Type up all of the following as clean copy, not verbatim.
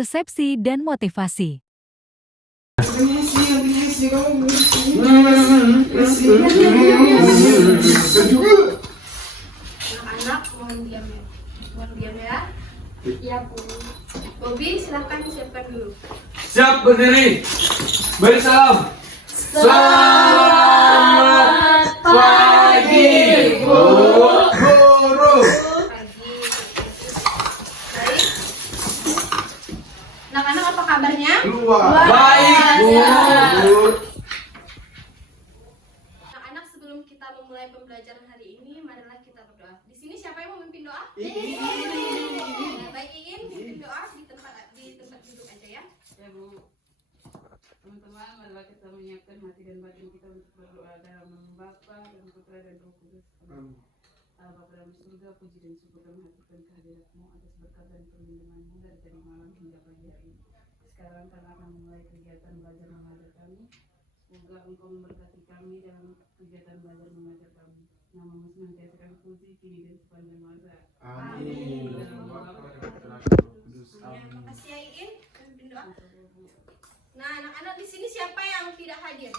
persepsi dan motivasi. Anak-anak mohon diam ya. Mohon diam ya. Iya, Bu. Bobby, silahkan siapkan dulu. Siap berdiri. Beri salam. Selamat pagi, Bu Guru. Pagi. Baik. Anak-anak apa kabarnya? Baik, Bu. Anak-anak, sebelum kita memulai pembelajaran hari ini, marilah kita berdoa. Di sini siapa yang mau memimpin doa? Baik, Iin, memimpin doa di tempat duduk aja ya. Ya Bu, teman-teman, marilah kita menyiapkan hati dan batin kita untuk berdoa dalam nama Bapa dan Putra dan Roh Kudus. Allah Bapa dalam surga, puji dan syukur kami haturkan kehadiratmu atas berkat dan perlindunganmu dari tadi malam hingga pagi hari ini. Sekarang kami akan memulai kegiatan belajar mengajar kami. Semoga Engkau memberkati kami dalam kegiatan belajar mengajar kami. Namamu senantiasa kami puji kini dan sepanjang masa. Amin. Ya, makasih ya Iin, memimpin doa. Nah, anak-anak di sini siapa yang tidak hadir?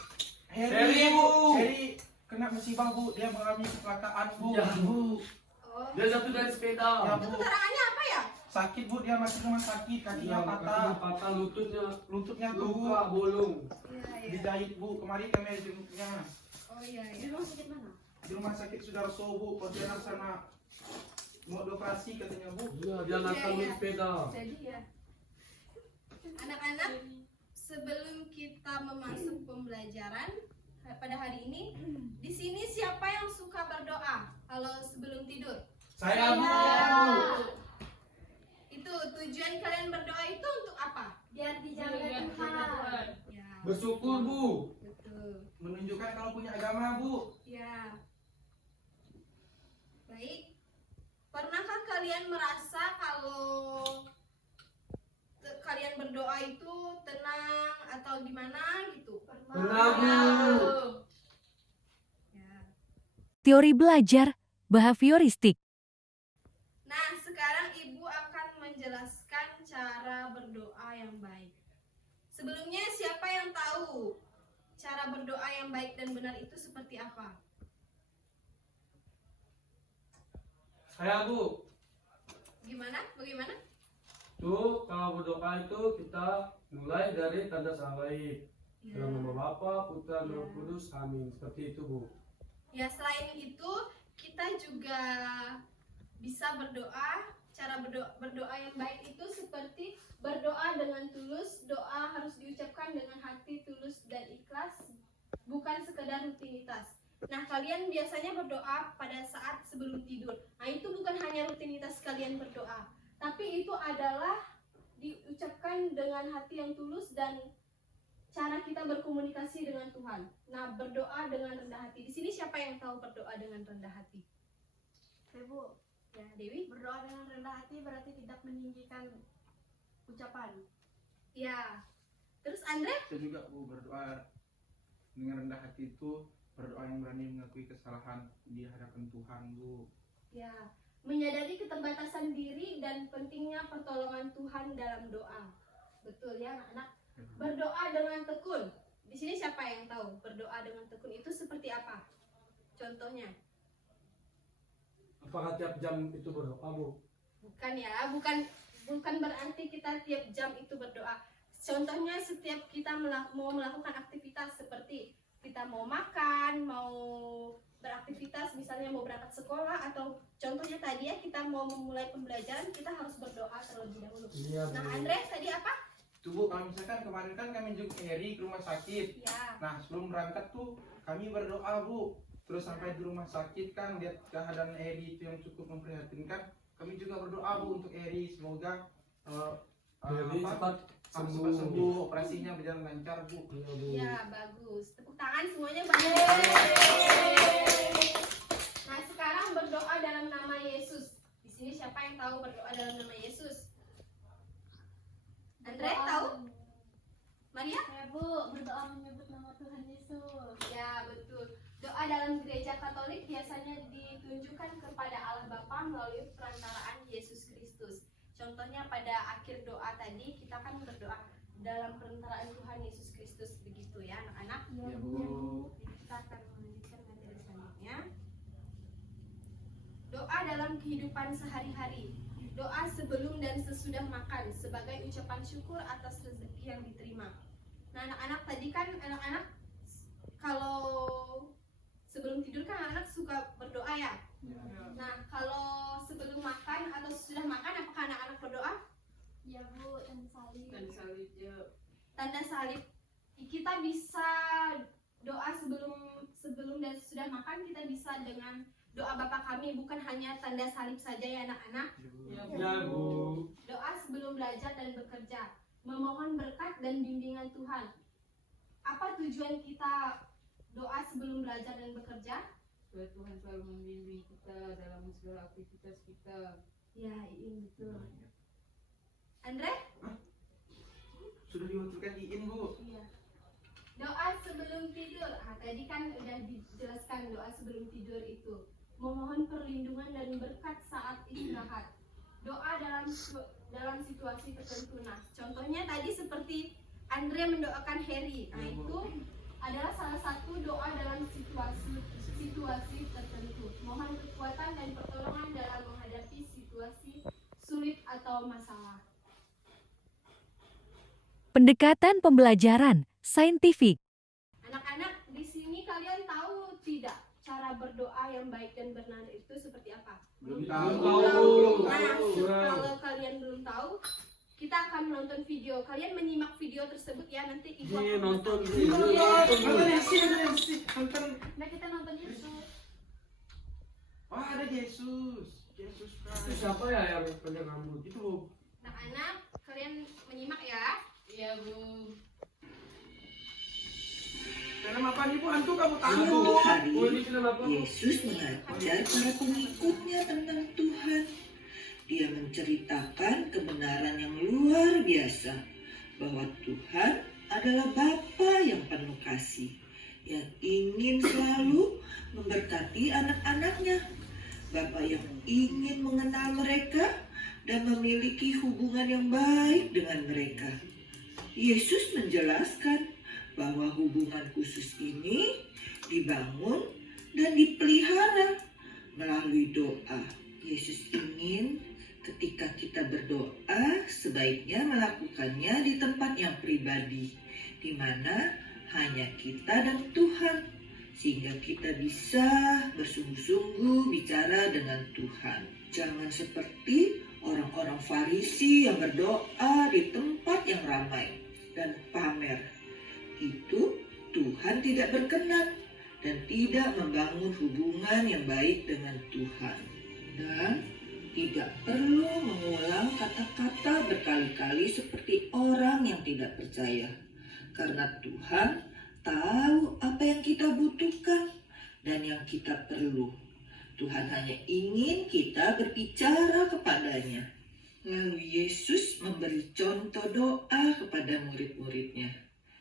Heri, Bu. Heri kena musibah, Bu. Dia mengalami kecelakaan, Bu. Ya, Bu. Oh, Dia jatuh dari sepeda. Ya, itu Bu. keterangannya apa ya? Sakit, Bu. Dia masih rumah sakit. Kakinya patah. Patah lututnya. Lututnya tuh, Bu. Luka bolong. Iya, iya. Dijahit, Bu. Kemarin kami jenguknya. Oh iya, Di iya. rumah sakit mana? Di rumah sakit Sudarso, Bu. Pontianak sana. Mau operasi katanya, Bu. Iya, dia nakal main sepeda. Jadi ya. Anak-anak, sebelum kita memasuk pembelajaran pada hari ini, di sini siapa yang suka berdoa kalau sebelum tidur? Saya, Bu. Itu tujuan kalian berdoa itu untuk apa? Biar dijaga Tuhan. Ya, Bersyukur, Bu. betul. Menunjukkan kalau punya agama, Bu. Ya. Baik. Pernahkah kalian merasa kalau kalian berdoa itu tenang atau gimana gitu? Pernah, Bu. Ya. Teori belajar behavioristik. Nah, sekarang Ibu akan menjelaskan cara berdoa yang baik. Sebelumnya siapa yang tahu cara berdoa yang baik dan benar itu seperti apa? Saya, Bu. Gimana? Bagaimana? Tuh, kalau berdoa itu kita mulai dari tanda salam baik. Ya. Dalam nama Bapa, Putra, dan Roh Kudus. Amin. Seperti itu, Bu. Ya, selain itu kita juga bisa berdoa. Cara berdoa yang baik itu seperti berdoa dengan tulus. Doa harus diucapkan dengan hati tulus dan ikhlas, bukan sekedar rutinitas. Nah, kalian biasanya berdoa pada saat sebelum tidur. Nah, itu bukan hanya rutinitas kalian berdoa, tapi itu adalah diucapkan dengan hati yang tulus dan cara kita berkomunikasi dengan Tuhan. Nah, berdoa dengan rendah hati. Di sini siapa yang tahu berdoa dengan rendah hati? Bu, Ya, Dewi? berdoa dengan rendah hati berarti tidak meninggikan ucapan. Ya. Terus Andre? Saya juga, Bu, berdoa dengan rendah hati itu berdoa yang berani mengakui kesalahan di hadapan Tuhan, Bu. Ya. Menyadari keterbatasan diri dan pentingnya pertolongan Tuhan dalam doa. Betul ya, anak-anak? Berdoa dengan tekun. Di sini siapa yang tahu berdoa dengan tekun itu seperti apa? Contohnya? Apakah tiap jam itu berdoa, Bu? Bukan ya, bukan berarti kita tiap jam itu berdoa. Contohnya setiap kita mau melakukan aktivitas seperti kita mau makan, mau beraktivitas, misalnya mau berangkat sekolah, atau contohnya tadi ya kita mau memulai pembelajaran, kita harus berdoa terlebih dahulu. Iya, Bu. Nah, Andre tadi apa? Tuh, Bu, kalau misalkan kemarin kan kami jenguk Heri ke rumah sakit. Ya. Nah, sebelum berangkat tuh kami berdoa, Bu. Terus sampai di rumah sakit kan lihat keadaan Eri itu yang cukup memprihatinkan. Kami juga berdoa, Bu, untuk Eri, semoga Jadi cepat cepat sembuh. sembuh, operasinya berjalan lancar, Bu. Iya, Bu. Ya, bagus. Tepuk tangan semuanya banyak. Nah, sekarang berdoa dalam nama Yesus. Di sini siapa yang tahu berdoa dalam nama Yesus? Andre tahu? Maria? Ya Bu, berdoa menyebut nama Tuhan Yesus. Ya, betul. Doa dalam gereja Katolik biasanya ditunjukkan kepada Allah Bapa melalui perantaraan Yesus Kristus. Contohnya pada akhir doa tadi kita kan berdoa dalam perantaraan Tuhan Yesus Kristus, begitu ya anak-anak? Ya, Bu. Kita akan melanjutkan materi selanjutnya. Doa dalam kehidupan sehari-hari. Doa sebelum dan sesudah makan sebagai ucapan syukur atas rezeki yang diterima. Nah, anak-anak tadi kan anak-anak kalau sebelum tidur kan anak-anak suka berdoa ya. Nah, kalau sebelum makan atau sesudah makan, apakah anak-anak berdoa? Ya Bu, dan salib. Dan salib ya. Tanda salib. Kita bisa doa sebelum dan sesudah makan, kita bisa dengan doa Bapa Kami, bukan hanya tanda salib saja ya anak-anak. Ya, Bu. Doa sebelum belajar dan bekerja, memohon berkat dan bimbingan Tuhan. Apa tujuan kita doa sebelum belajar dan bekerja? Supaya Tuhan selalu membimbing kita dalam segala aktivitas kita. Ya, ini betul. Andre? Sudah diwakilkan Iin, Bu. Iya. Doa sebelum tidur. Tadi kan udah dijelaskan doa sebelum tidur itu. Memohon perlindungan dan berkat saat istirahat. Doa dalam situasi tertentu. Nah, contohnya tadi seperti Andre mendoakan Harry. Nah, itu adalah salah satu doa dalam situasi tertentu. Mohon kekuatan dan pertolongan dalam menghadapi situasi sulit atau masalah. Pendekatan pembelajaran saintifik. Anak-anak, di sini kalian tahu tidak cara berdoa yang baik dan benar itu seperti apa? Belum tahu. Nah, Kurang. kalau kalian belum tahu, kita akan menonton video. Kalian menyimak video tersebut ya, nanti ikut. Iya, nonton. Nonton. Nah, kita nonton Yesus. Oh, ada Yesus. Yesus Itu Christ. siapa ya yang panjang rambut? Itu. Anak-anak, kalian menyimak ya. Iya Bu. Film apa nih, Bu? Hantu kamu tahu? Suatu hari, Bu, ini film apa? Yesus mengajar para pengikutnya tentang Tuhan. Dia menceritakan kebenaran yang luar biasa bahwa Tuhan adalah Bapa yang penuh kasih, yang ingin selalu memberkati anak-anaknya. Bapa yang ingin mengenal mereka dan memiliki hubungan yang baik dengan mereka. Yesus menjelaskan bahwa hubungan khusus ini dibangun dan dipelihara melalui doa. Yesus ingin ketika kita berdoa sebaiknya melakukannya di tempat yang pribadi, di mana hanya kita dan Tuhan, sehingga kita bisa bersungguh-sungguh bicara dengan Tuhan. Jangan seperti orang-orang Farisi yang berdoa di tempat yang ramai dan pamer. Itu Tuhan tidak berkenan dan tidak membangun hubungan yang baik dengan Tuhan. Dan tidak perlu mengulang kata-kata berkali-kali seperti orang yang tidak percaya. Karena Tuhan tahu apa yang kita butuhkan dan yang kita perlu. Tuhan hanya ingin kita berbicara kepadanya. Lalu Yesus memberi contoh doa kepada murid-muridnya.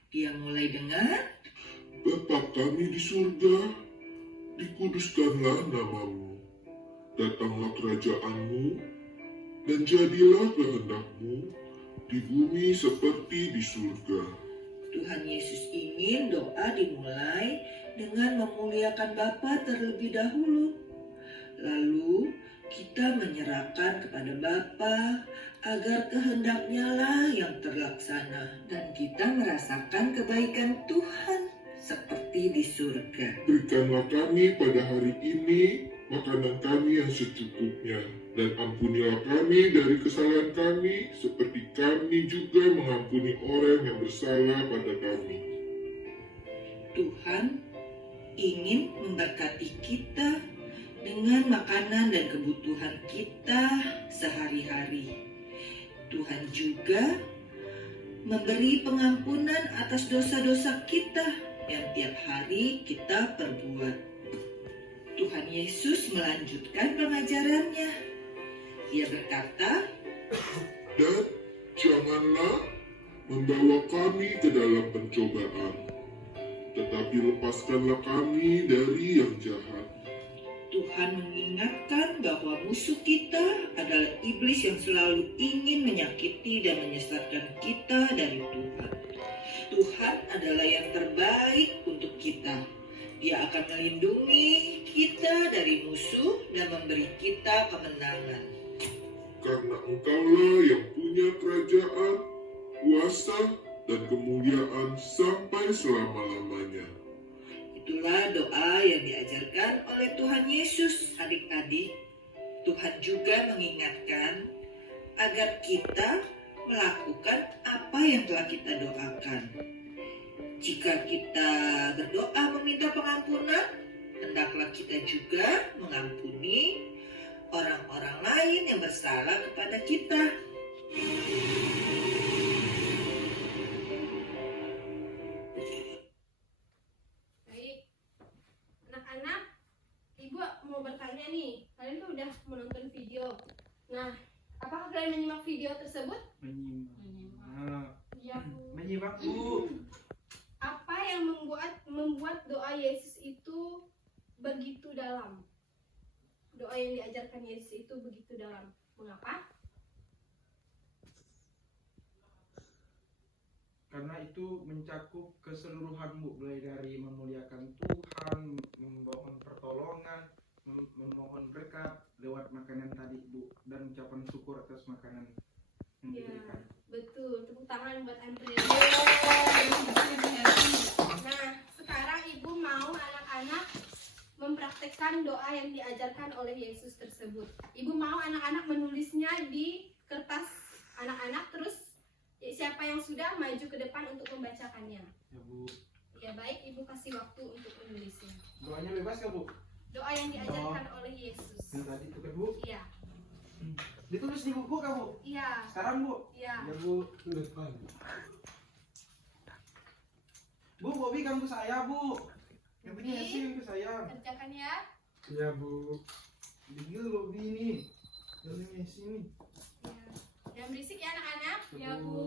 Dia mulai dengan, Bapa kami di surga, dikuduskanlah namamu, datanglah kerajaanmu, dan jadilah kehendakmu di bumi seperti di surga. Tuhan Yesus ingin doa dimulai dengan memuliakan Bapa terlebih dahulu. Lalu kita menyerahkan kepada Bapa agar kehendaknya lah yang terlaksana. Dan kita merasakan kebaikan Tuhan seperti di surga. Berikanlah kami pada hari ini makanan kami yang secukupnya, dan ampunilah kami dari kesalahan kami, seperti kami juga mengampuni orang yang bersalah pada kami. Tuhan ingin memberkati kita dengan makanan dan kebutuhan kita sehari-hari. Tuhan juga memberi pengampunan atas dosa-dosa kita yang tiap hari kita perbuat. Tuhan Yesus melanjutkan pengajarannya. Dia berkata, Dan janganlah membawa kami ke dalam pencobaan, tetapi lepaskanlah kami dari yang jahat. Tuhan Tuhan mengingatkan bahwa musuh kita adalah iblis yang selalu ingin menyakiti dan menyesatkan kita dari Tuhan. Tuhan adalah yang terbaik untuk kita. Dia akan melindungi kita dari musuh dan memberi kita kemenangan. Karena Engkaulah yang punya kerajaan, kuasa, dan kemuliaan sampai selama-lamanya. Itulah doa yang diajarkan oleh Tuhan Yesus. Adik-adik, Tuhan juga mengingatkan agar kita melakukan apa yang telah kita doakan. Jika kita berdoa meminta pengampunan, hendaklah kita juga mengampuni orang-orang lain yang bersalah kepada kita. Baik, anak-anak, ibu mau bertanya nih, kalian tuh udah menonton video. Nah, apakah kalian menyimak video tersebut? Menyimak. Iya Bu. Menyimak Bu. Apa yang membuat doa Yesus itu begitu dalam? Doa yang diajarkan Yesus itu begitu dalam. Mengapa? Karena itu mencakup keseluruhan Bu, mulai dari memuliakan Tuhan, memohon pertolongan, memohon berkat lewat makanan tadi Bu, dan ucapan syukur atas makanan yang Ya, diberikan. betul. Tepuk tangan buat Andre. Nah, sekarang ibu mau anak-anak mempraktekkan doa yang diajarkan oleh Yesus tersebut. Ibu mau anak-anak menulisnya di kertas anak-anak, terus siapa yang sudah maju ke depan untuk membacakannya. Ya Bu. Ya baik, ibu kasih waktu untuk menulisnya. Doanya bebas ya Bu? Doa yang diajarkan oleh Yesus. Yang tadi itu kan Bu? Iya, Ditulis di buku kan Bu? iya, Sekarang Bu? iya. Ya Bu. Depan. Bu, Bobby kan ke saya Bu. Yang punya Bobby? sih ke saya. Kerjakan ya. Ya Bu. Digil Bobby ini. Ini Messi nih. Ya. Jangan berisik ya anak-anak. Ya Bu.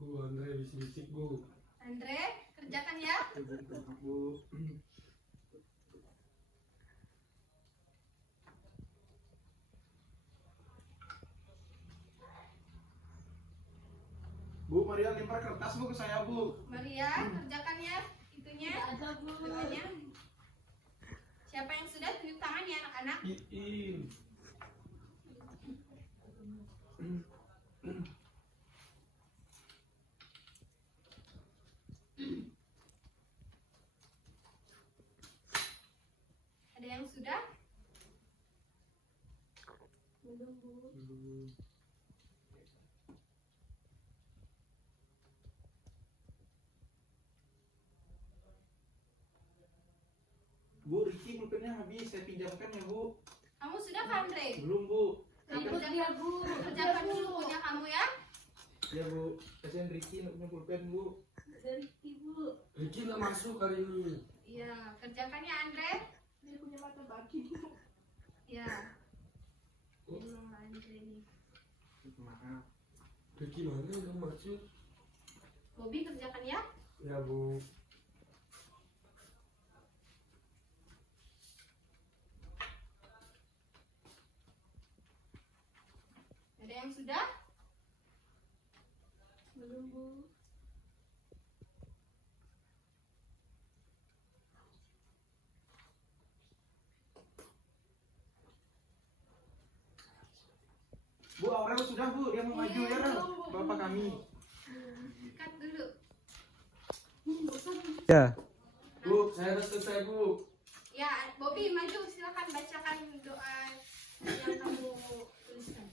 Bu Andre bisik-bisik Bu. Andre, kerjakan ya. Bu. Bu, Maria lempar kertas Bu ke saya Bu. Maria, kerjakan ya itunya. Ada Bu. Doanya. Siapa yang sudah tunjuk tangan ya anak-anak? Iin. Ada yang sudah? Belum Bu. Bu, Ricky pulpennya habis, saya pinjamkan ya Bu. Kamu sudah kan Andre? Belum Bu. Kamu Ya Bu. kerjakan dulu punya kamu ya. Ya Bu, kasihan Ricky nggak punya pulpen Bu. Dari ibu. Ricky nggak masuk hari ini. Iya, kerjakan ya Andre. Dia punya mata baki. Ya. Emang Andre ini. Maaf. Ricky mana yang masuk? Bobby kerjakan ya. Ya Bu. Ada yang sudah? Belum Bu. Bu, Aurel sudah Bu, dia mau maju ya Rel. Bapak kami. Cut dulu. Ya. Bu, saya udah selesai Bu. Ya, Bobby maju, silakan bacakan doa yang kamu tuliskan.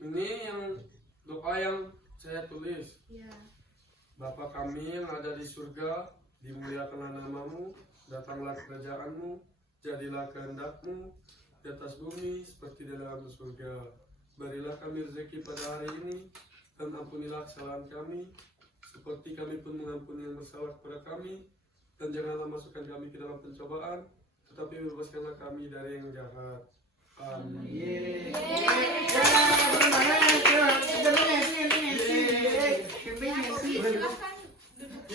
Ini yang doa yang saya tulis. Ya. Bapa kami yang ada di surga, dimuliakanlah namamu, datanglah kerajaanmu, jadilah kehendakmu di atas bumi seperti di dalam surga. Berilah kami rezeki pada hari ini, dan ampunilah kesalahan kami, seperti kami pun mengampuni yang bersalah kepada kami. Dan janganlah masukkan kami ke dalam pencobaan, tetapi bebaskanlah kami dari yang jahat. Amin. Silakan duduk.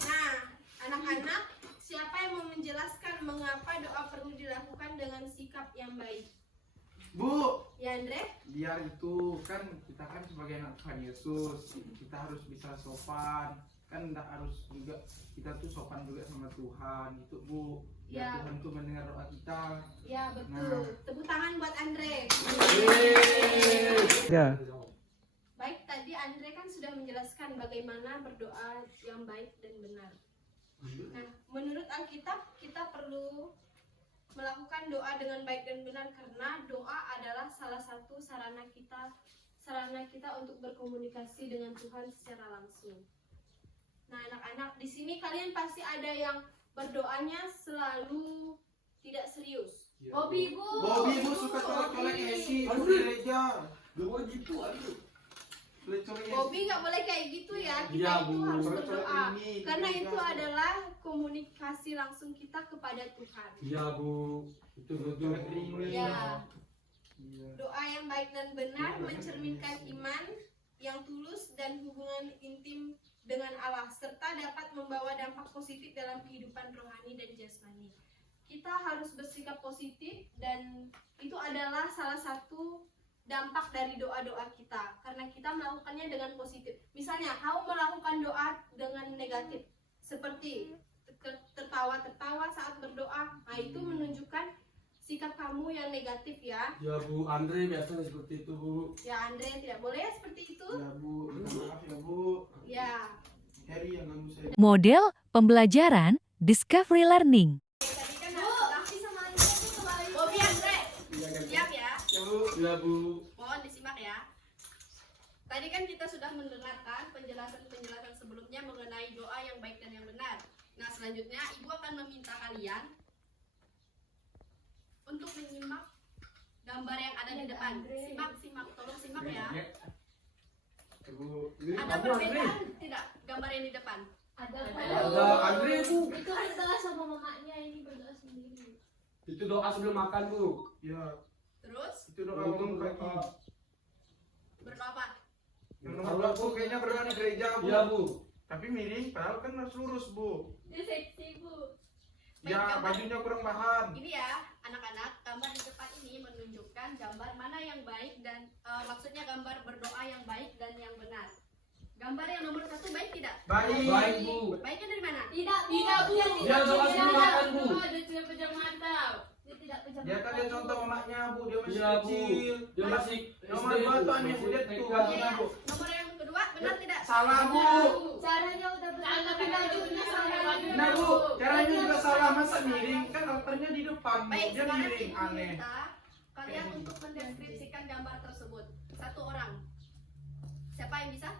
Nah, anak-anak, siapa yang mau menjelaskan mengapa doa perlu dilakukan dengan sikap yang baik? Bu, Ya, Andre? biar itu kan kita kan sebagai anak Tuhan Yesus, kita harus bisa sopan. Kan enggak harus juga kita tuh sopan juga sama Tuhan gitu, Bu. Biar Ya. Tuhan tuh mendengar doa kita. Ya, betul. Nah. Tepuk tangan buat Andre. Ya. Baik, tadi Andre kan sudah menjelaskan bagaimana berdoa yang baik dan benar. Nah, menurut Alkitab, kita perlu melakukan doa dengan baik dan benar karena doa adalah salah satu sarana kita untuk berkomunikasi dengan Tuhan secara langsung. Nah, anak-anak, di sini kalian pasti ada yang berdoanya selalu tidak serius. Bobby, Bu. Bobby, Bu suka colek-colek Esi di gereja. Gua gitu, aduh. Colek-colek Esi. Bobby nggak boleh kayak gitu ya. Kita Iya, itu Bu. harus Colek-colek berdoa ini di karena gereja. itu adalah komunikasi langsung kita kepada Tuhan. Iya, Bu. Itu betul. Colek ini. Ya. Iya. Doa yang baik dan benar mencerminkan iman yang tulus dan hubungan intim dengan Allah serta dapat membawa dampak positif dalam kehidupan rohani dan jasmani. Kita harus bersikap positif dan itu adalah salah satu dampak dari doa-doa kita karena kita melakukannya dengan positif. Misalnya, kamu melakukan doa dengan negatif seperti tertawa-tertawa saat berdoa, nah itu menunjukkan sikap kamu yang negatif ya. Ya, Bu. Andre biasanya seperti itu, Bu. Ya, Andre tidak boleh ya seperti itu. Ya, Bu. Minta maaf ya, Bu. Ya. Harry yang ganggu saya. Model pembelajaran Discovery Learning. Tadi kan Raffi sama Andre itu kembali. Bobby, Andre. Siap ya. Ya, Bu. Ya, Bu. Mohon disimak ya. Tadi kan kita sudah mendengarkan penjelasan-penjelasan sebelumnya mengenai doa yang baik dan yang benar. Nah, selanjutnya Ibu akan meminta kalian untuk menyimak gambar yang ada di depan. Simak, tolong simak ya. Bu. Ada perbedaan tidak gambar yang di depan? Ada. Ada Andre, Bu. Itu adalah sama mamanya, ini berdoa sendiri. Itu doa sebelum makan, Bu. Ya, Terus itu doa ngomong kaki. berdoa apa? Yang nomor 2, Bu, kayaknya berdoa di gereja, Bu. Iya, Bu. Tapi miring, padahal kan harus lurus, Bu. Dia seksi, Bu. Ya, bajunya kurang bahan. Ini ya, anak-anak, gambar di depan ini menunjukkan gambar mana yang baik dan maksudnya gambar berdoa yang baik dan yang benar. Gambar yang nomor 1 baik tidak? Baik. Baik, Bu. Baiknya dari mana? Tidak, Bu. Dia doa sebelum makan, Bu. Dia tidak pejam mata. Dia tidak pejam Dia kan dia contoh mamanya, Bu. Dia masih Iya, Bu. kecil. Dia masih Nomor SD, 2 Bu. tuh aneh, Masih Bu. Dia TK. tuh Iya, bajunya, ya. Bu. Nomor yang kedua benar tidak? Salah, Bu. Caranya udah benar, tapi bajunya salah. Nah, Bu, caranya juga salah. Masa miring? Kan altarnya di depan, Bu. Baik, Dia sekarang miring, Ibu aneh. minta kalian untuk mendeskripsikan gambar tersebut. Satu orang. Siapa yang bisa?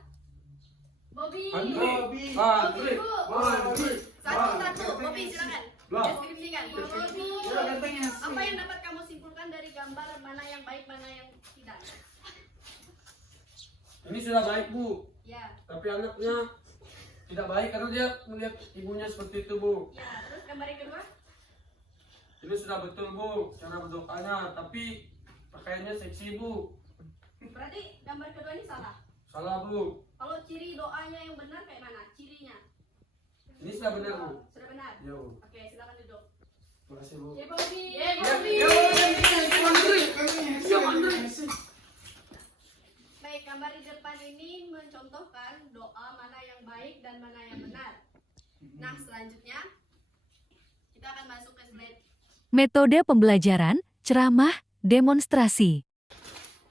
Bobby. Andre. Bobby. Andre. Bobby. Satu. Bobby silakan. Lah. Deskripsikan. Bobby. Ya, gantengnya sih. Apa yang dapat kamu simpulkan dari gambar mana yang baik, mana yang tidak? Ini sudah baik, Bu. Ya. Tapi anaknya tidak baik karena dia melihat ibunya seperti itu, Bu. Ya, terus gambar yang kedua? Ini sudah betul, Bu, cara berdoanya. Tapi pakaiannya seksi, Bu. Berarti gambar kedua ini salah. Salah, Bu. Kalau ciri doanya yang benar kayak mana? Cirinya? Ini sudah benar, Bu. Sudah benar? Ya, Bu. Oke, silakan duduk. Terima kasih, Bu. Ya, Bobby. Ya, Andre. Baik, gambar di depan ini mencontohkan doa mana yang baik dan mana yang benar. Nah, selanjutnya kita akan masuk ke slide. Metode pembelajaran, ceramah, demonstrasi.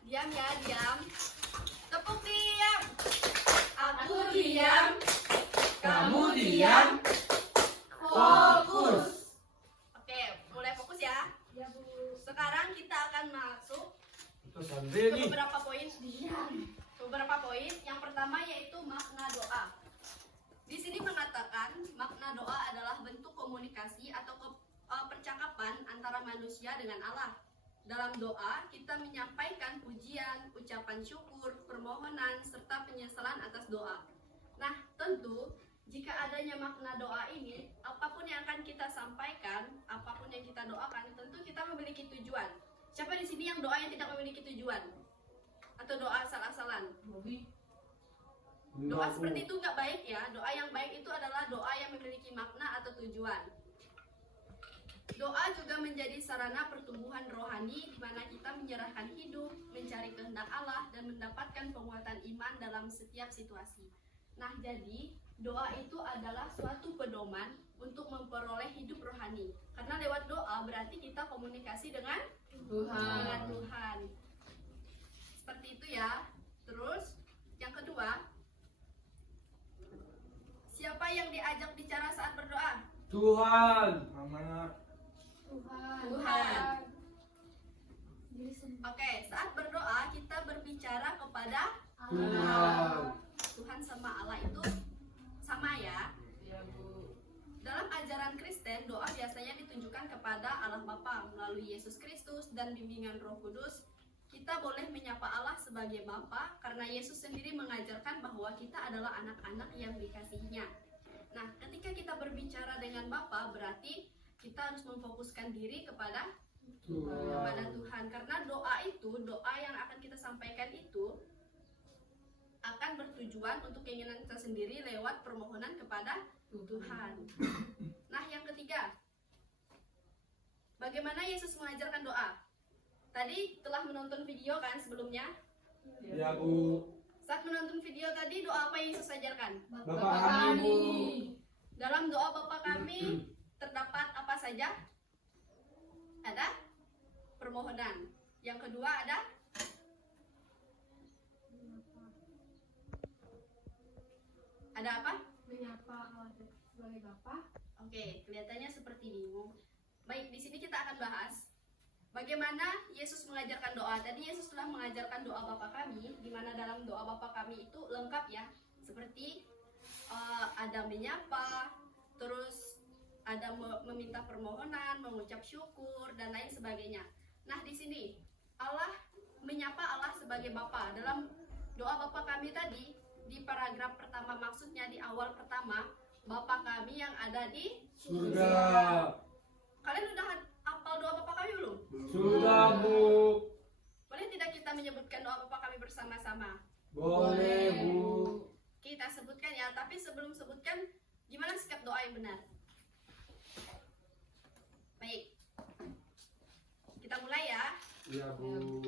Diam ya, diam. Tepuk diam. Aku diam. Kamu diam. Fokus. Oke, mulai fokus ya. Ya, Bu. Sekarang kita akan masuk Terus Andre ke nih. beberapa poin. Beberapa poin. Yang pertama yaitu makna doa. Di sini mengatakan makna doa adalah bentuk komunikasi atau percakapan antara antara manusia dengan Allah. Dalam doa, kita menyampaikan pujian, ucapan syukur, permohonan, serta penyesalan atas doa. Nah, tentu jika adanya makna doa ini, apapun yang akan kita sampaikan, apapun yang kita doakan, tentu kita memiliki tujuan. Siapa di sini yang doa yang tidak memiliki tujuan? Atau doa asal-asalan? Doa seperti itu nggak baik ya. Doa yang baik itu adalah doa yang memiliki makna atau tujuan. Doa juga menjadi sarana pertumbuhan rohani di mana kita menyerahkan hidup, mencari kehendak Allah, dan mendapatkan penguatan iman dalam setiap situasi. Nah, jadi doa itu adalah suatu pedoman untuk memperoleh hidup rohani. Karena lewat doa berarti kita komunikasi dengan Tuhan. Seperti itu ya. Terus yang kedua, siapa yang diajak bicara saat berdoa? Tuhan. Mama. Tuhan. Oke, saat berdoa kita berbicara kepada Tuhan. Tuhan sama Allah itu sama ya. Ya Bu. Dalam ajaran Kristen, doa biasanya ditunjukkan kepada Allah Bapa melalui Yesus Kristus dan bimbingan Roh Kudus. Kita boleh menyapa Allah sebagai Bapa karena Yesus sendiri mengajarkan bahwa kita adalah anak-anak yang dikasihinya. Nah, ketika kita berbicara dengan Bapa, berarti kita harus memfokuskan diri kepada Tuhan. Karena doa yang akan kita sampaikan itu akan bertujuan untuk keinginan kita sendiri lewat permohonan kepada Tuhan. Nah, yang ketiga, bagaimana Yesus mengajarkan doa? Tadi telah menonton video kan sebelumnya? Ya Bu. Saat menonton video tadi, doa apa yang Yesus ajarkan? Bapak kami Bu. Dalam doa Bapa kami terdapat apa saja? Ada permohonan. Yang kedua ada apa? Menyapa Allah sebagai Bapa. Oke, kelihatannya seperti bingung. Baik, di sini kita akan bahas bagaimana Yesus mengajarkan doa. Tadi Yesus telah mengajarkan doa Bapa kami, di mana dalam doa Bapa kami itu lengkap ya, seperti ada menyapa, terus ada meminta permohonan, mengucap syukur, dan lain sebagainya. Nah, di sini Allah menyapa Allah sebagai Bapa. Dalam doa Bapa kami tadi, di paragraf pertama, maksudnya di awal pertama, Bapa kami yang ada di Surga. Kalian udah hafal doa Bapa kami belum? Sudah Bu. Boleh tidak kita menyebutkan doa Bapa kami bersama-sama? Boleh Bu. Kita sebutkan ya, tapi sebelum sebutkan, gimana sikap doa yang benar? Baik, kita mulai ya. Ya Bu.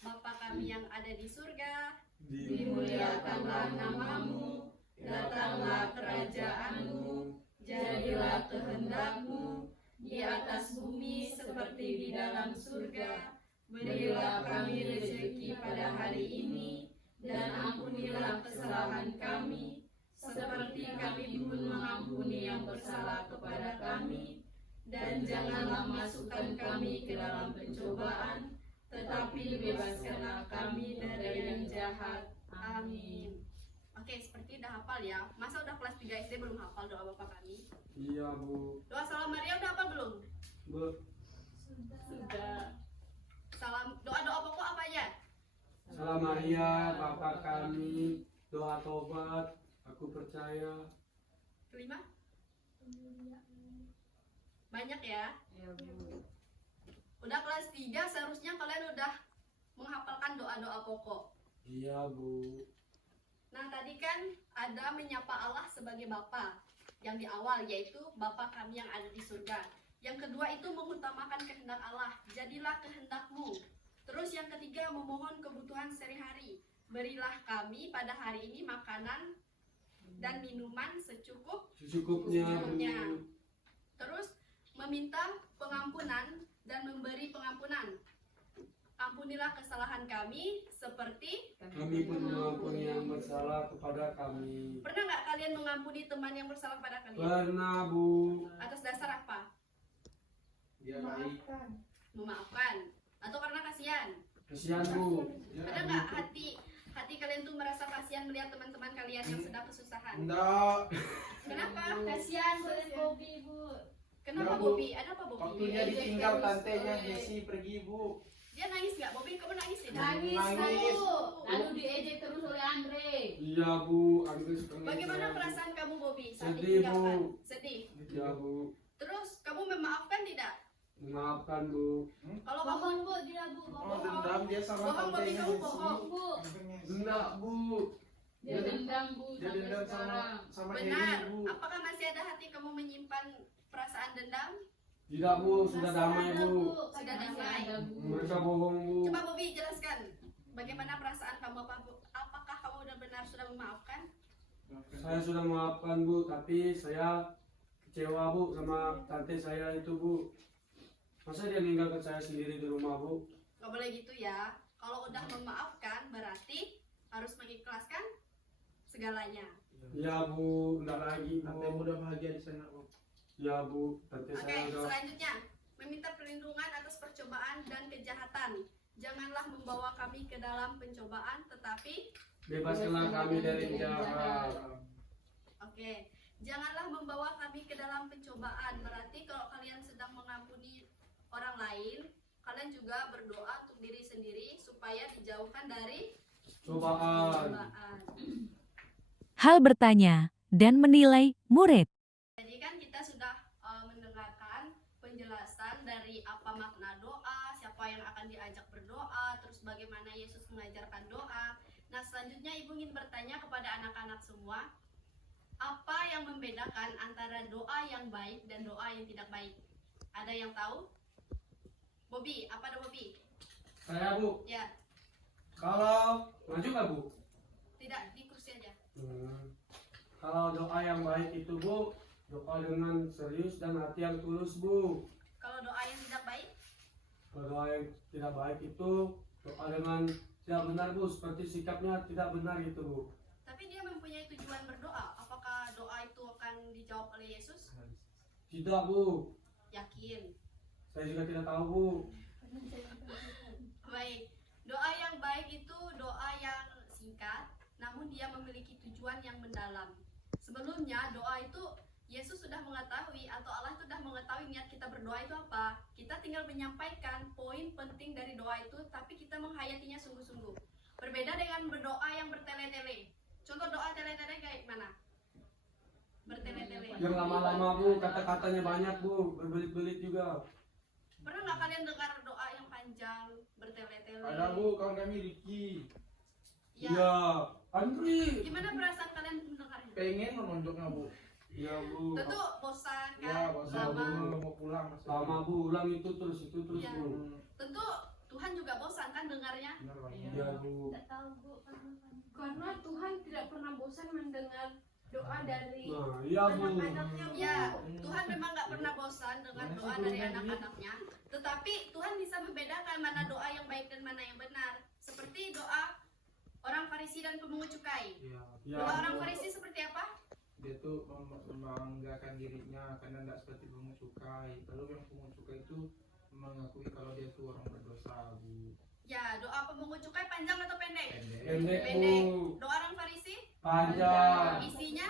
Bapa kami yang ada di surga, Dimuliakanlah namamu, datanglah kerajaanmu, jadilah kehendak-Mu di atas bumi seperti di dalam surga. Berilah kami rezeki pada hari ini, dan ampunilah kesalahan kami, seperti kami pun mengampuni yang bersalah kepada kami. Dan janganlah masukkan kami ke dalam pencobaan, tetapi bebaskanlah kami dari yang jahat. Amin. Oke, seperti udah hafal ya. Masa udah kelas 3 SD belum hafal doa Bapa kami? Iya Bu. Doa Salam Maria udah hafal belum? Sudah. Salam doa-doa pokok apa aja? Salam Maria, Bapa kami, doa tobat, aku percaya. Kelima? Banyak ya. Ya Bu. Udah kelas 3 seharusnya kalian udah menghafalkan doa-doa pokok. Iya Bu. Nah, tadi kan ada menyapa Allah sebagai Bapa yang di awal, yaitu Bapa kami yang ada di surga. Yang kedua itu mengutamakan kehendak Allah, jadilah kehendak-Mu. Terus yang ketiga memohon kebutuhan sehari-hari. Berilah kami pada hari ini makanan dan minuman Secukupnya Bu. Terus meminta pengampunan dan memberi pengampunan. Ampunilah kesalahan kami seperti Kami pun mengampuni yang bersalah kepada kami. pernah nggak kalian mengampuni teman yang bersalah pada kalian? Pernah Bu. Atas dasar apa? Dia baik. Memaafkan atau karena kasihan? Kasihan Bu. Ada nggak hati kalian tuh merasa kasihan melihat teman-teman kalian yang sedang kesusahan? Enggak. Kenapa? Kasihan buat Bobby, Bu. Kenapa Enggak, Bu. Bobby? Ada apa Bobby? Waktu dia ditinggal tantenya Hesi pergi, Bu. Dia nangis nggak? Bobby, kamu nangis tidak? Nangis, Nangis. Bu. Lalu diejek terus oleh Andre. Iya Bu, Andre suka Bagaimana ngejek. perasaan kamu Bobby saat Sedih, ditinggalkan? Bu. Sedih. Iya Bu, Terus kamu memaafkan tidak? memaafkan Bu. Kalau kamu Bohong bu, tidak bu, Oh, bohong. dendam dia sama Bohong, Bobby, tantenya kamu Hesi. bohong. Bu, Enggak Bu, Dia dendam, Bu, Dia sampai dendam sama sekarang. sama benar. Eri, Bu. Apakah masih ada hati kamu menyimpan perasaan dendam? tidak Bu, sudah masih damai ada, Bu. Sudah Masih damai. ada, Bu. Mereka bohong Bu. Coba Bobby jelaskan. Bagaimana perasaan kamu? Apakah kamu benar-benar sudah memaafkan? Saya sudah memaafkan Bu, tapi saya kecewa Bu sama tante saya itu Bu. Masa dia meninggalkan saya sendiri di rumah Bu? Gak boleh gitu ya. Kalau udah memaafkan berarti harus mengikhlaskan segalanya. Ya Bu, enggak lagi Tante Bu. udah bahagia di sana, Bu. Ya Bu, tante Oke, saya udah. selanjutnya meminta perlindungan atas percobaan dan kejahatan. Janganlah membawa kami ke dalam pencobaan, tetapi Bebaskanlah kami dari jahat. oke, janganlah membawa kami ke dalam pencobaan. Berarti kalau kalian sedang mengampuni orang lain, kalian juga berdoa untuk diri sendiri supaya dijauhkan dari Cobaan. cobaan. Hal bertanya dan menilai murid. Jadi kan kita sudah mendengarkan penjelasan dari apa makna doa, siapa yang akan diajak berdoa, terus bagaimana Yesus mengajarkan doa. Nah, selanjutnya Ibu ingin bertanya kepada anak-anak semua, apa yang membedakan antara doa yang baik dan doa yang tidak baik? Ada yang tahu? Bobby, apa ada Bobby? Saya Bu, Ya, kalau maju nggak Bu? tidak, di kursi aja. Kalau doa yang baik itu Bu, doa dengan serius dan hati yang tulus Bu. Kalau doa yang tidak baik, Kalau doa yang tidak baik itu doa dengan tidak benar Bu, seperti sikapnya tidak benar gitu Bu. tapi dia mempunyai tujuan berdoa. Apakah doa itu akan dijawab oleh Yesus? Tidak Bu, Yakin. saya juga tidak tahu Bu. Baik, doa yang baik itu doa yang singkat, namun dia memiliki tujuan yang mendalam. Sebelumnya doa itu Yesus sudah mengetahui atau Allah sudah mengetahui niat kita berdoa itu apa. Kita tinggal menyampaikan poin penting dari doa itu, tapi kita menghayatinya sungguh-sungguh. Berbeda dengan berdoa yang bertele-tele. Contoh doa tele-tele kayak mana? Bertele-tele. Yang lama-lama Bu, kata-katanya banyak Bu, berbelit-belit juga. Pernah nggak kalian dengar doa yang panjang bertele-tele? Ada, Bu, kawan kami Ricky. Ya. Iya, Andri. Gimana perasaan kalian mendengarnya? Pengen menonjoknya, Bu. Iya Bu. Tentu bosan kan? Ya, bosan Lama. Bu, mau pulang. Lama Bu, ulang itu terus Iya. Bu. Tentu Tuhan juga bosan kan dengarnya? Benar, Pak. Iya Bu. tidak tahu bu, Karena Tuhan tidak pernah bosan mendengar doa dari Nah, iya Bu. anak-anaknya. Ya, Tuhan memang nggak pernah bosan dengar doa dari anak-anaknya. Tetapi Tuhan bisa membedakan mana doa yang baik dan mana yang benar. Seperti doa orang Farisi dan pemungut cukai. Iya. Iya Doa orang Bu. Farisi seperti apa? Dia tuh membanggakan dirinya karena tidak seperti pungut cukai. Lalu yang pungut cukai itu mengakui kalau dia tuh orang berdosa, Bu. Ya, doa pemungut cukai panjang atau pendek? Pendek Pendek. Bu. Doa orang Farisi Panjang. isinya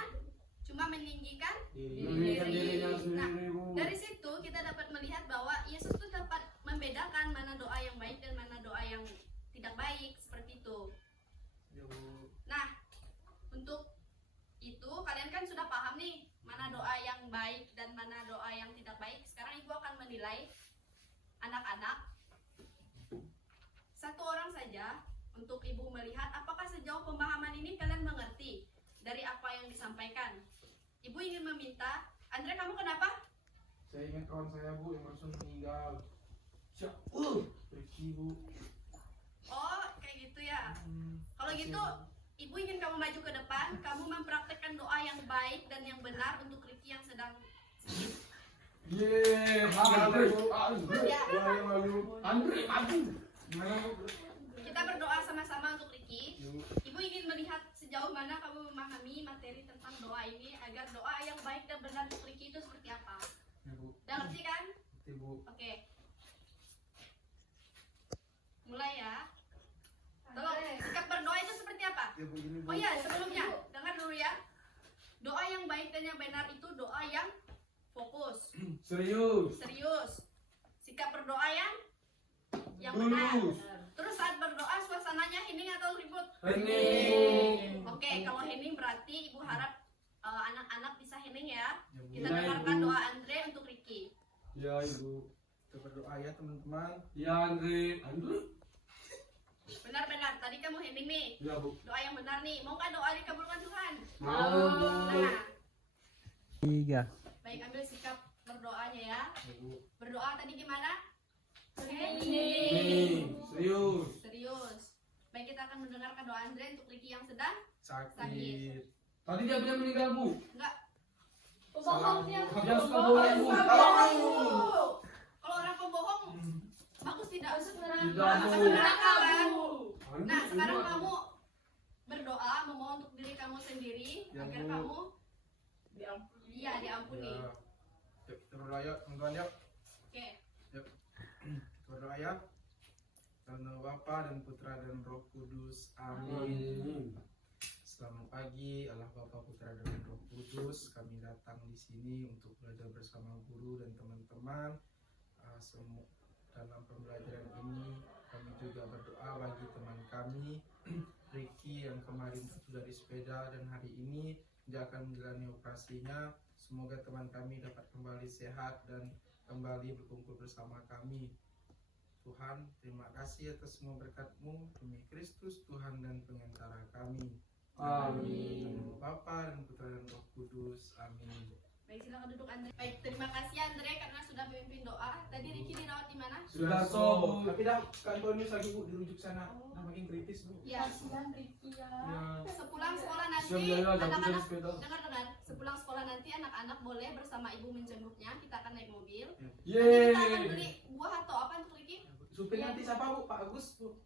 cuma meninggikan. Meninggikan dirinya sendiri Bu. Dari situ kita dapat melihat bahwa Yesus tuh dapat membedakan mana doa yang baik dan mana doa yang tidak baik, seperti itu. Ya, Bu. Nah, untuk itu kalian kan sudah paham nih mana doa yang baik dan mana doa yang tidak baik. Sekarang Ibu akan menilai anak-anak satu orang saja untuk Ibu melihat apakah sejauh pemahaman ini kalian mengerti dari apa yang disampaikan. Ibu ingin meminta, Andre kamu kenapa? Saya ingat kawan saya, Bu, yang langsung meninggal. Ricky, Bu. Oh, kayak gitu ya. Kalau gitu, Ibu ingin kamu maju ke depan, kamu mempraktekkan doa yang baik dan yang benar untuk Ricky yang sedang sakit. Yeay, Andri. Ya, Andri, maju. kita berdoa sama-sama untuk Ricky. Ibu ingin melihat sejauh mana kamu memahami materi tentang doa ini agar doa yang baik dan benar untuk Ricky itu seperti apa. Ya, Bu. Udah ngerti kan? Ngerti, Bu. Oke. Mulai ya. Tolong, sikap berdoa itu seperti apa? Ya, Bu, gini, Bu. Oh iya, sebelumnya, dengar dulu ya. Doa yang baik dan yang benar itu doa yang fokus. Serius. Serius. Sikap berdoa yang benar. Tulus. Terus saat berdoa suasananya hening atau ribut? Hening. Oke, kalau hening berarti Ibu harap anak-anak bisa hening ya. Kita Ya, dengarkan Ibu. doa Andre untuk Ricky. Ya Ibu. Kita berdoa ya teman-teman. Ya Andre. Benar-benar, tadi kamu hening nih. Ya Bu. Doa yang benar nih. Mau nggak doa dikabulkan Tuhan? Mau Bu. Nah, 3. baik ambil sikap berdoanya ya. Ya, Bu. Berdoa tadi gimana? Hening. Serius. Serius. Baik, kita akan mendengarkan doa Andre untuk Ricky yang sedang Sakit. Tadi dia bilang meninggal Bu. enggak. Pembohong dia. Dia suka bohong Bu. Kalau orang pembohong bagus tidak? Tidak, Masuk Bu. neraka kan? Anu, Nah, sekarang Bu. kamu berdoa memohon untuk diri kamu sendiri Ya, agar Bu. kamu Diampuni. iya diampuni. Ya. Yuk, kita berdoa yuk teman-teman yuk. Oke. Kita berdoa ya. Dalam nama Bapa dan Putra dan Roh Kudus. Amin. Amin. Selamat pagi, Allah Bapa, Putra dan Roh Kudus. Kami datang di sini untuk belajar bersama guru dan teman-teman. Semua dalam pembelajaran ini kami juga berdoa bagi teman kami Ricky yang kemarin jatuh dari sepeda dan hari ini dia akan menjalani operasinya. Semoga teman kami dapat kembali sehat dan kembali berkumpul bersama kami. Tuhan, terima kasih atas semua berkat-Mu demi Kristus Tuhan dan pengantara kami. Amin. Dalam nama Bapa dan Putra dan Roh Kudus. Amin. Baik, silakan duduk Andre. Baik, terima kasih Andre karena sudah memimpin doa. Tadi Ricky dirawat di mana? Sudah so. Tapi dah Antonius lagi Bu dirujuk sana. Nah, makin kritis Bu. Ya, Kasihan Ricky ya. Ya. sepulang sekolah nanti Siap ya, jatuh dari anak-anak sepeda. dengar. Sepulang sekolah nanti anak-anak boleh bersama ibu menjenguknya. Kita akan naik mobil. Nanti Yeay. kita akan beli buah atau apa untuk Ricky? Supir nanti siapa Bu? Pak Agus Bu.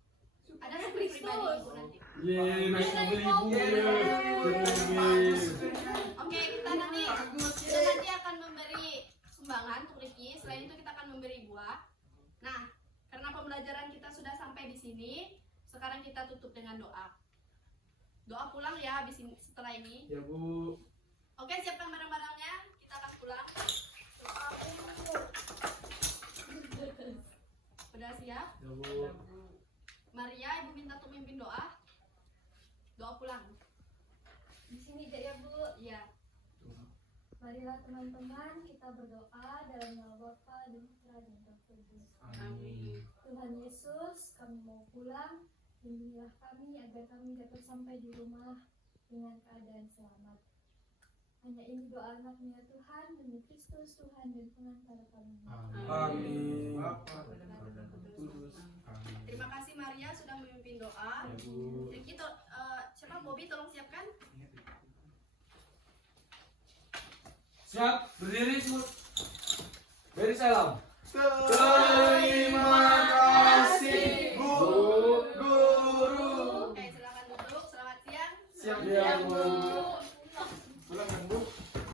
Ada supir pribadi ibu nanti. Yeay, naik mobil Ibu. Yeay. Yeay. Oke, kita nanti akan memberi sumbangan untuk Ricky. Selain itu kita akan memberi buah. Nah, karena pembelajaran kita sudah sampai di sini, sekarang kita tutup dengan doa. Doa pulang ya habis ini, setelah ini. Ya Bu. Oke, siapkan barang-barangnya. Kita akan pulang. Sudah siap? Ya Bu. Maria, ibu minta untuk mimpin doa. Doa pulang. Di sini aja ya Bu. Iya. Marilah teman-teman kita berdoa dalam nama Bapa dan Putra dan Roh Kudus. Amin. Tuhan Yesus, kami mau pulang. Bimbinglah kami agar kami dapat sampai di rumah dengan keadaan selamat. Hanya ini doa anaknya Tuhan demi Kristus Tuhan dan pengantara kami. Amin. Bapa dan Putra dan Roh Kudus. Amin. Terima kasih Maria sudah memimpin doa. Ya Bu. Ricky, siapa Bobby tolong siapkan. Siap, berdiri semua. Beri salam. Terima